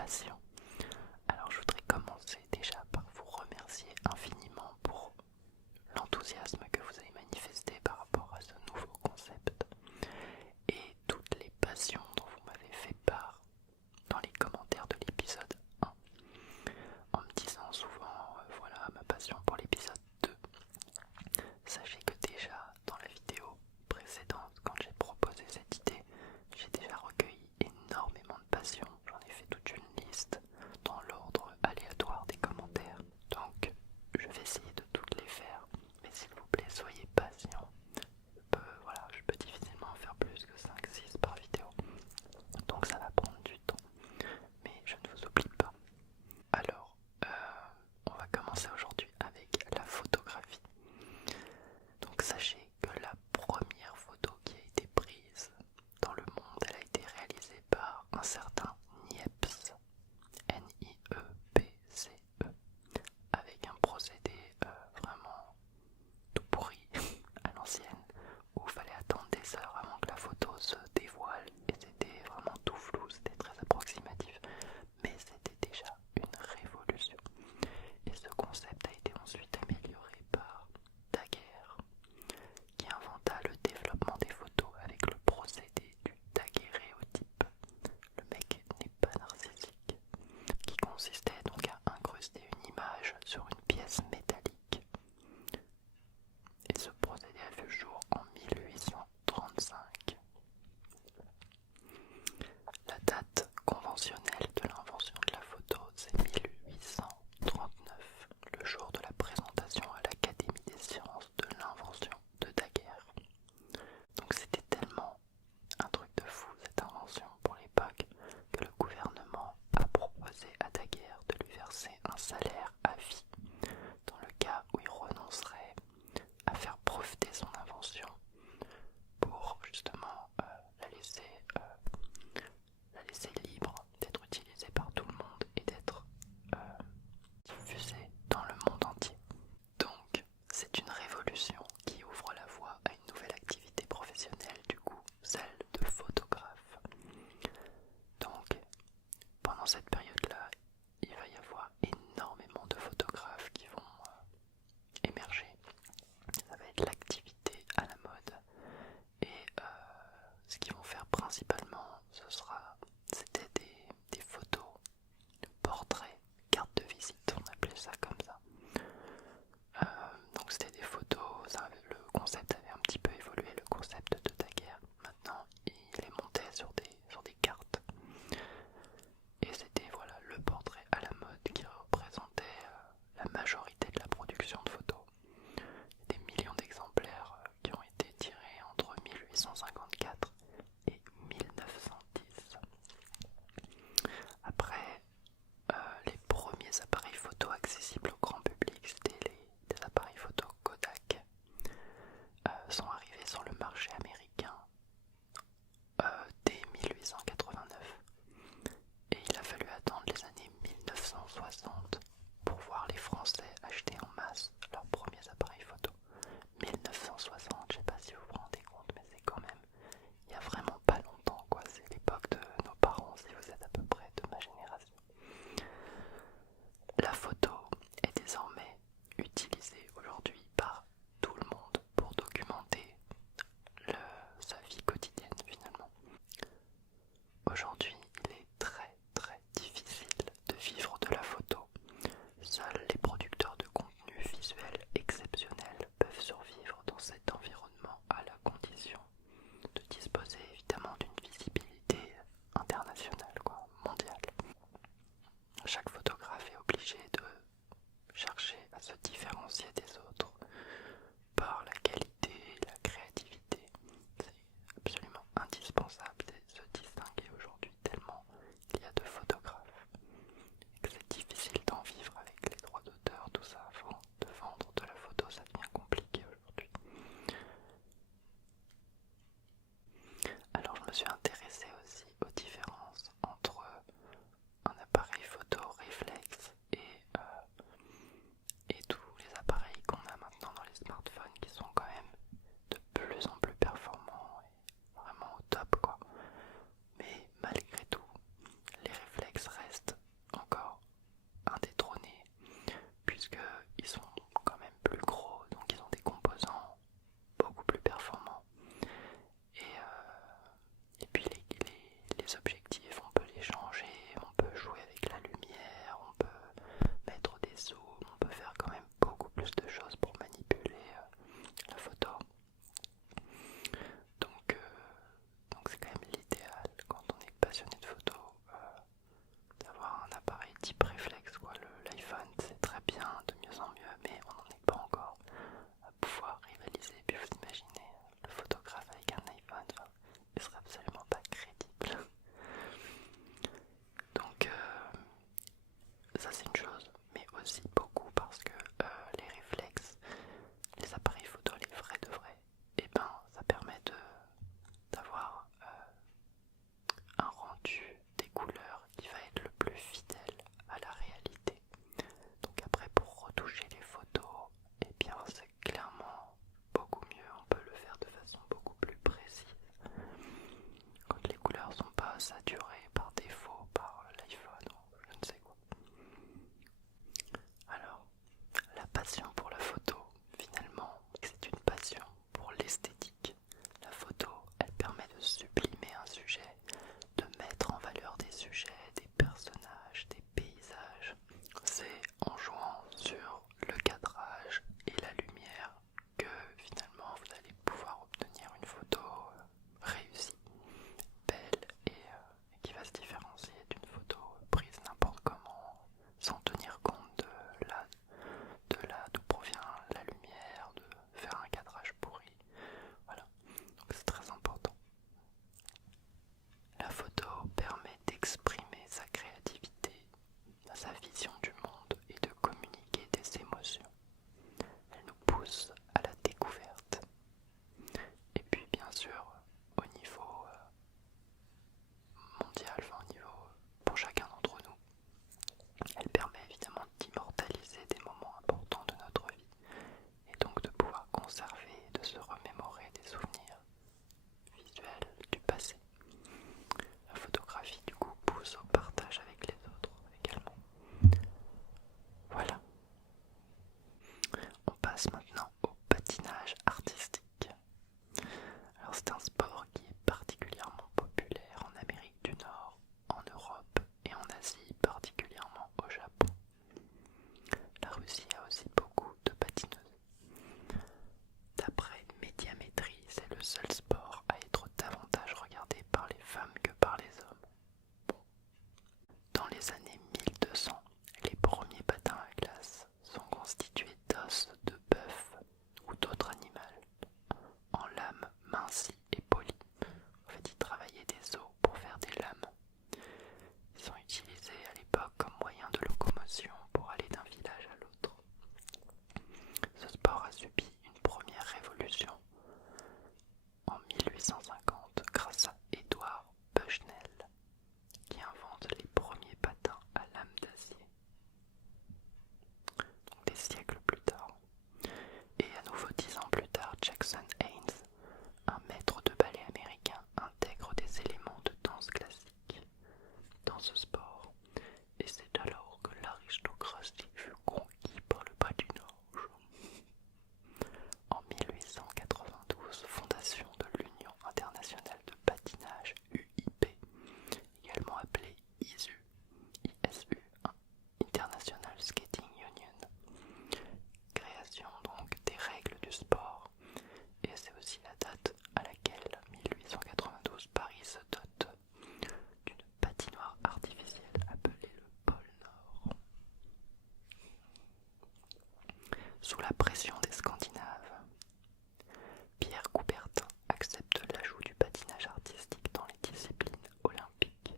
passion. Alors je voudrais commencer déjà par vous remercier infiniment pour l'enthousiasme que vous avez manifesté par rapport à ce nouveau concept et toutes les passions dont vous m'avez fait part dans les commentaires de l'épisode 1 en me disant souvent voilà ma passion pour l'épisode 2. Sachez que déjà dans la vidéo précédente, quand j'ai proposé cette idée, j'ai déjà recueilli énormément de passions. J'en ai fait toute une liste dans l'ordre aléatoire des commentaires. Donc je vais essayer de toutes les faire, mais s'il vous plaît soyez patients. Je peux difficilement en faire plus que 5-6 par vidéo, donc ça va prendre du temps, mais je ne vous oublie pas. Alors, on va commencer aujourd'hui avec la photographie. Donc sachez que la première photo qui a été prise dans le monde, elle a été réalisée par un certain Niepce, Niepce, avec un procédé vraiment tout pourri à l'ancienne, où il fallait attendre des heures avant que la photo se dévoile, et c'était vraiment tout flou, c'était très approximatif, mais c'était déjà une révolution. Et ce concept a été ensuite amélioré par Daguerre, qui inventa le développement des photos avec le procédé du daguerréotype. Le mec n'est pas narcissique, qui consistait donc à incruster une image sur une pièce métallique. Et ce procédé a vu le jour en 1835. Ça c'est une chose, mais aussi beaucoup parce que les réflexes, les appareils photo, les vrais de vrais, et ben ça permet d'avoir un rendu des couleurs qui va être le plus fidèle à la réalité. Donc après pour retoucher les photos, eh bien c'est clairement beaucoup mieux, on peut le faire de façon beaucoup plus précise. Quand les couleurs sont pas saturées par défaut par l'iPhone ou je ne sais quoi. Alors, la passion pour la photo, finalement, c'est une passion pour l'esthétique. La photo, elle permet de sublimer un sujet, de mettre en valeur des sujets, des personnages, des paysages. C'est en jouant sur le cadrage et la lumière que finalement vous allez pouvoir obtenir une photo réussie, belle et qui va se différencier d'une photo prise n'importe comment, sans tenir compte d'où provient la lumière, de faire un cadrage pourri. Voilà, donc c'est très important. La photo permet d'exprimer sa créativité, sa vision du monde et de communiquer des émotions. Elle nous pousse à la découverte. Et puis bien sûr, au niveau mondial, enfin au niveau pour chacun d'entre nous, elle permet évidemment d'immortaliser des moments importants de notre vie et donc de pouvoir conserver et de se remémorer des souvenirs visuels du passé. La photographie du coup pousse au partage avec les autres également. Voilà. On passe maintenant au patinage artistique. Alors c'est un sport qui est particulièrement populaire en Amérique du Nord, en Europe et en Asie, particulièrement au Japon. La Russie a aussi beaucoup de patineuses. D'après Médiamétrie, c'est le seul sport à être davantage regardé par les femmes que par les hommes. Bon. Dans les années 1200, les premiers patins à glace sont constitués d'os de bœuf ou d'autres animaux en lames mincies et polies. En fait, ils travaillaient des os pour faire des lames. Ils sont utilisés à l'époque comme moyen de locomotion pour aller d'un village à l'autre. Ce sport a subi une première révolution en 1850 grâce à Edward Bushnell qui invente les premiers patins à lame d'acier. Donc des siècles plus tard. Et à nouveau 10 ans plus tard, Jackson Haynes, un maître de ballet américain, intègre des éléments de danse classique dans ce sport. Et c'est alors que l'aristocratie fut conquise par le patinage. En 1892, fondation de l'Union internationale de patinage UIP, également appelée ISU, International Skating Union. Création donc des règles du sport, et c'est aussi la date à laquelle, 1892, Paris se dote d'une patinoire artificielle appelée le pôle Nord. Sous la pression des Scandinaves, Pierre Coubertin accepte l'ajout du patinage artistique dans les disciplines olympiques.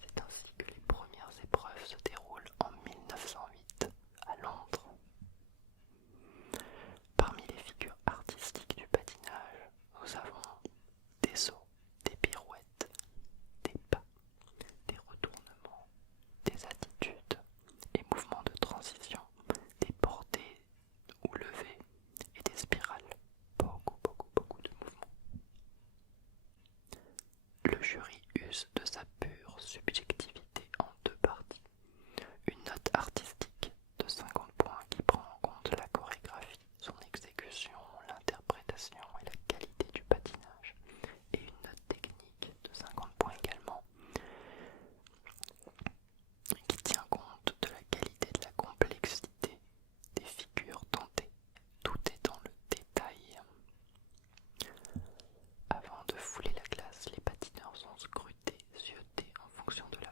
C'est ainsi que les premières épreuves se déroulent en 1908 à Londres. Parmi les figures artistiques du patinage, nous avons des sauts, des pirouettes, des pas, des retournements, des attitudes et mouvements de transition, des portées ou levées et des spirales. Beaucoup de mouvements. Le jury use de sa pure subjectivité en deux parties. Une note artistique de 50 points qui prend en compte la chorégraphie, son exécution, l'interprétation et la qualité du patinage. Et une note technique de 50 points également qui tient compte de la qualité, de la complexité des figures tentées. Tout est dans le détail. Avant de fouler la glace, les patineurs sont scrutés, ziotés en fonction de la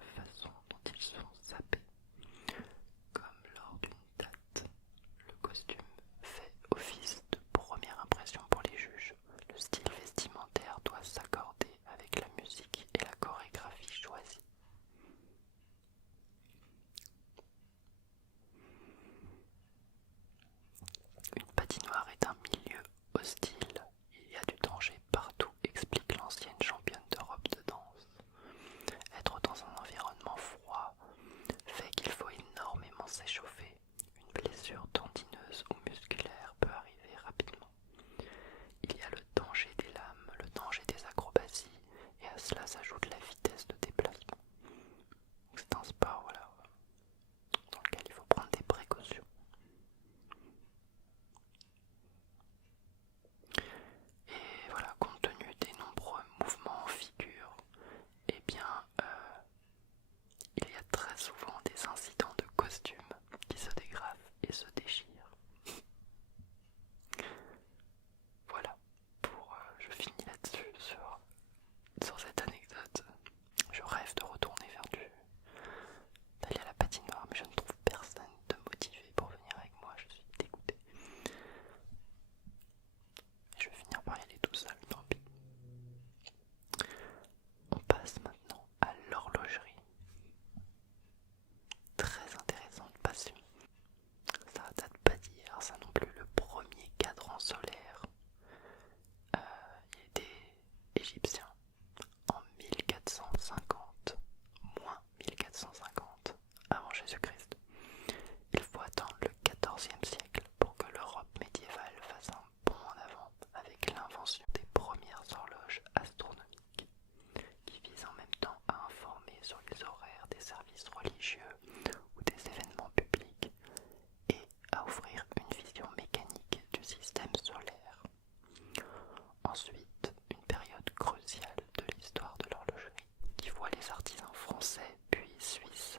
français puis suisse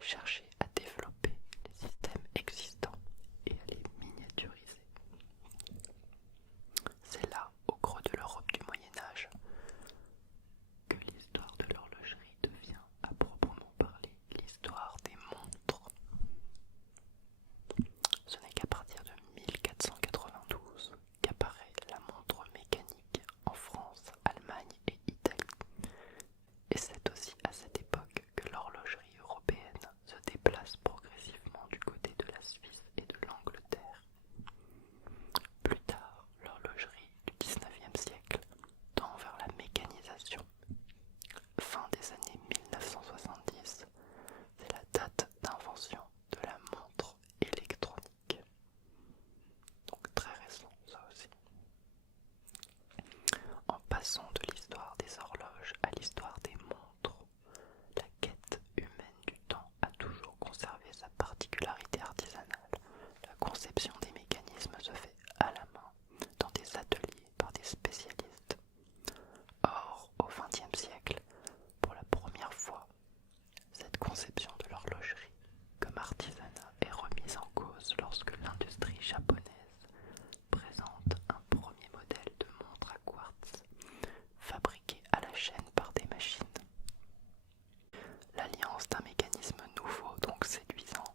cherchaient à développer les systèmes existants et à les miniaturiser. C'est là, au creux de l'Europe du Moyen-Âge, que l'histoire de l'horlogerie devient, à proprement parler, l'histoire des montres. Ce n'est qu'à partir de 1492 qu'apparaît la montre mécanique en France, Allemagne et Italie. Et c'est aussi à cette époque que l'horlogerie européenne se déplace progressivement du côté de la Suisse et de l'Angleterre. Plus tard, l'horlogerie du XIXe siècle tend vers la mécanisation. Fin des années 1970, c'est la date d'invention de la montre électronique. Donc très récent ça aussi. En passant de l'histoire des horloges à l'histoire des montres, la quête humaine du temps a toujours conservé sa particularité artisanale. La conception des mécanismes se fait à la main, dans des ateliers par des spécialistes. Or, au XXe siècle, pour la première fois, cette conception de l'horlogerie comme artisanat est remise en cause lorsque l'industrie japonaise présente un premier modèle de montre à quartz fabriqué à la chaîne par des machines. L'alliance d'un mécanisme nouveau, donc séduisant,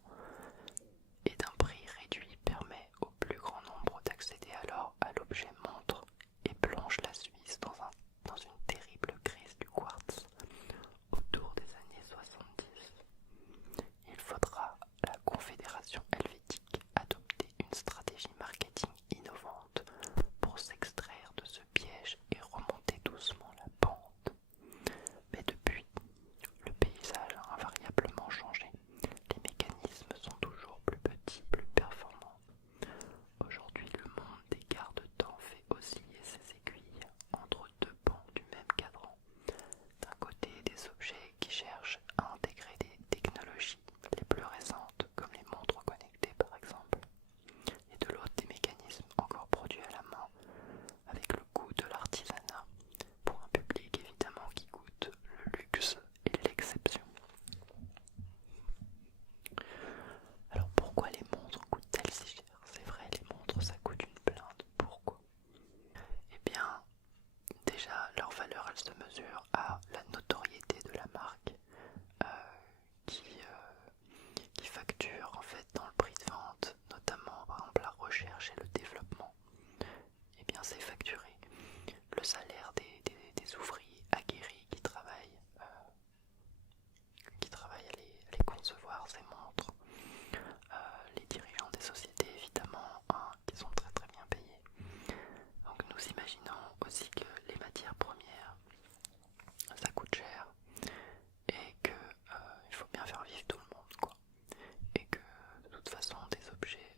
et d'un prix réduit permet au plus grand nombre d'accéder alors à l'objet montre et plonge la Suisse dans une terrible crise du quartz autour des années 70. Il faudra à la Confédération helvétique adopter une stratégie marketing innovante pour s'extraire de ce piège et remonter doucement la pente. Mais depuis, le paysage a invariablement changé. Les mécanismes sont toujours plus petits, plus performants. Aujourd'hui, le monde des garde-temps fait osciller ses aiguilles entre deux pans du même cadran. D'un côté, des objets qui cherchent à intégrer des technologies les plus récentes, comme les montres connectées par exemple, et de l'autre, des mécanismes encore produits à la main, avec le goût de l'artisanat, pour un public évidemment qui goûte le luxe et l'exception. Alors pourquoi les montres coûtent-elles si cher? C'est vrai, les montres ça coûte une blinde. Pourquoi? Eh bien, déjà leur valeur elle se mesure à la notoriété de la marque euh, qui facture en fait dans le prix de vente, notamment par exemple la recherche et le développement. Eh bien c'est facturé. Le salaire des ouvriers aguerris qui travaillent à les concevoir, ces montres. Les dirigeants des sociétés évidemment, hein, qui sont très très bien payés. Donc nous imaginons aussi que les matières premières, ça coûte cher et que il faut bien faire vivre tout le monde, quoi. Et que de toute façon des objets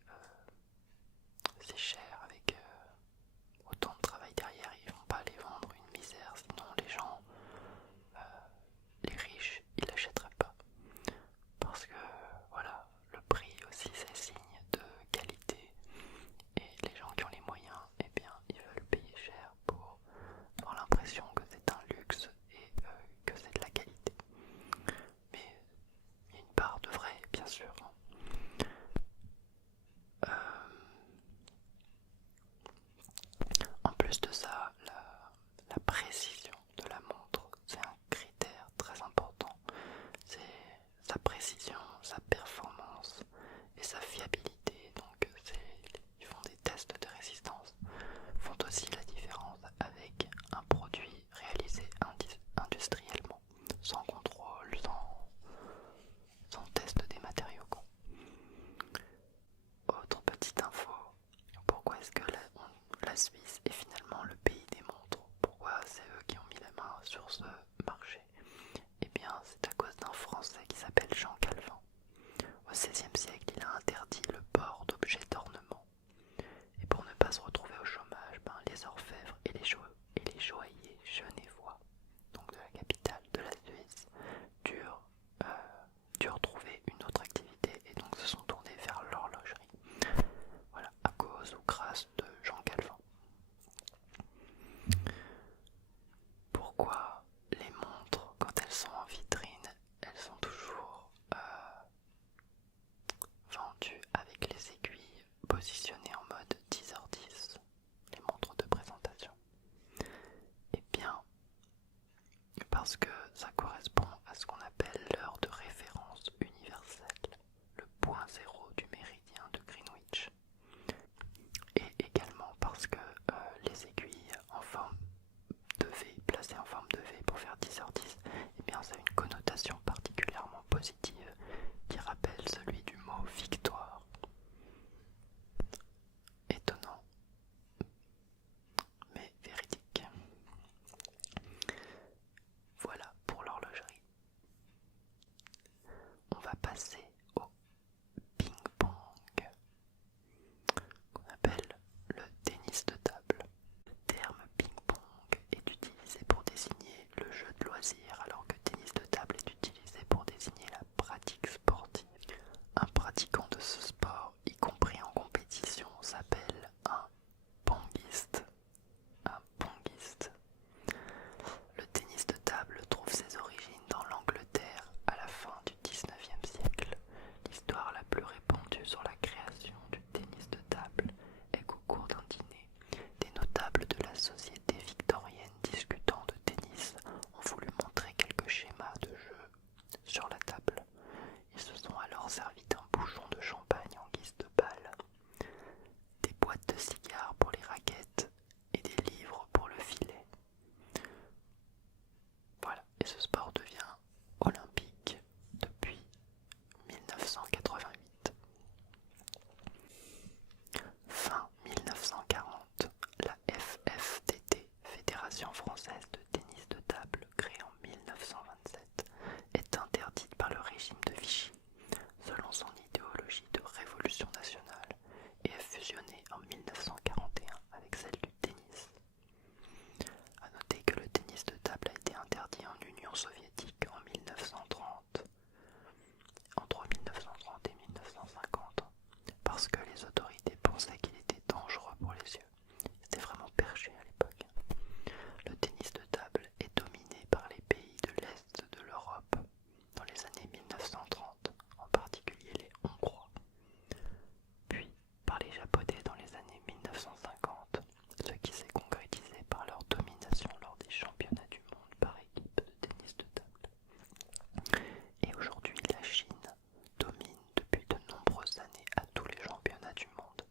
c'est cher avec autant de travail derrière, ils vont pas les vendre une misère, sinon les gens, les riches, ils l'achèteraient pas. Parce que voilà, le prix aussi c'est signe de qualité et les gens qui ont les moyens, eh bien ils veulent payer cher pour avoir l'impression que c'est un luxe et que c'est de la qualité. Mais il y a une part de vrai, bien sûr. En plus de ça, la précision de la montre, c'est un critère très important. C'est sa précision, sa performance et sa fiabilité. Donc ils font des tests de résistance, font aussi la différence avec un produit réalisé industriellement, sans contrôle, sans test des matériaux, quoi. Autre petite info, pourquoi est-ce que la Suisse est finalement le pays des montres? Pourquoi c'est eux qui ont parce que ça correspond à ce qu'on appelle l'heure de référence universelle, le point zéro du méridien de Greenwich. Et également parce que les aiguilles en forme de V, placées en forme de V pour faire 10h10, eh bien ça a une connotation particulièrement positive qui rappelle celui du mot victoire. Étonnant, mais véridique. Voilà pour l'horlogerie. On va passer au ping-pong, qu'on appelle le tennis de table. Le terme ping-pong est utilisé pour désigner le jeu de loisir, alors que tennis de table est utilisé pour désigner la pratique sportive. Un pratiquant de ce sport, y compris en compétition, s'appelle un pongiste. Un pongiste. Le tennis de table trouve ses origines dans l'Angleterre à la fin du XIXe siècle. L'histoire la plus répandue sur la création du tennis de table est qu'au cours d'un dîner, des notables de la société victorienne discutant de tennis ont voulu montrer quelques schémas de jeu sur la table. Ils se sont alors servis d'un bouchon de champagne en guise de balle, des boîtes de cigares pour les raquettes et des livres pour le filet. Voilà, et ce sport devient olympique depuis 1988. Fin 1940, la FFTT, Fédération française de tennis de table, créée en 1927, est interdite par le régime de Vichy, selon son idéologie de révolution nationale, et est fusionnée en 1941 avec celle du tennis. A noter que le tennis de table a été interdit en Union soviétique en 1930, entre 1930 et 1950, parce que les autorités pensaient qu'il était dangereux pour les yeux. C'était vraiment perché à l'époque. Le tennis de table est dominé par les pays de l'Est de l'Europe dans les années 1930, en particulier les Hongrois, puis par les Japonais dans les années 1950, ce qui s'est concrétisé par leur domination lors des championnats du monde par équipe de tennis de table. Et aujourd'hui, la Chine domine depuis de nombreuses années à tous les championnats du monde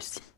site